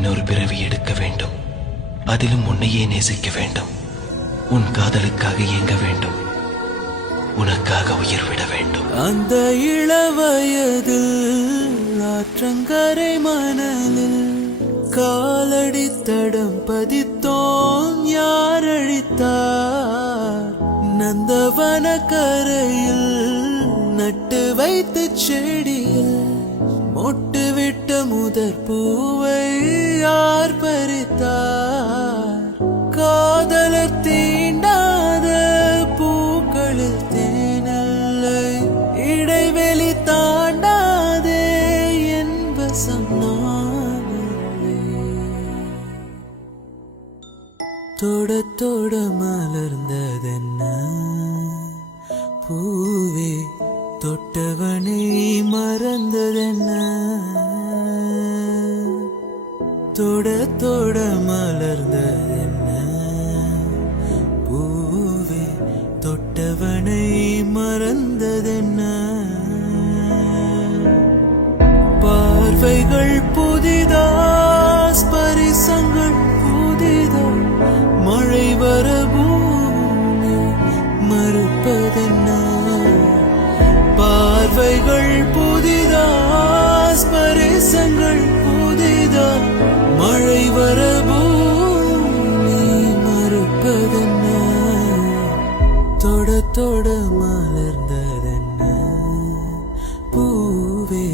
இன்னொரு பிறவி எடுக்க வேண்டும். அதிலும் உன்னையே நேசிக்க வேண்டும். உன் காதலுக்காக இயங்க வேண்டும். உனக்காக உயிர் விட வேண்டும். அந்த இளவயதில் ஆற்றங்கரை மணலில் காலடி தடம் பதித்தோம். யார் அழித்தார்? நந்தவன கரையில் நட்டு வைத்த செடியில் மொட்டு விட்ட முதற் பூவை யார் பறித்தார்? காதலர் தீண்டாத பூக்களில் தேனல்லை, இடைவெளி தாண்டாதே என்பசம் நானில்லை. தொட தொட மலர்ந்ததென்ன பூவே, தொட்டவனை மறந்ததென்ன? தொட தொட மலர்ந்ததென்ன பூவே, தொட்டவனை மறந்ததென்ன? பார்வைகள் புதிதா, ஸ்பரிசங்கள் புதிதா, மழை வர பூமி மறுப்பதென்ன? பார்வைகள் புதிதா, ஸ்பரிசங்கள் புதிதா, மழை வர பூமி மறுப்பதென்ன? தொட தொட மலர்ந்ததென்ன பூவே.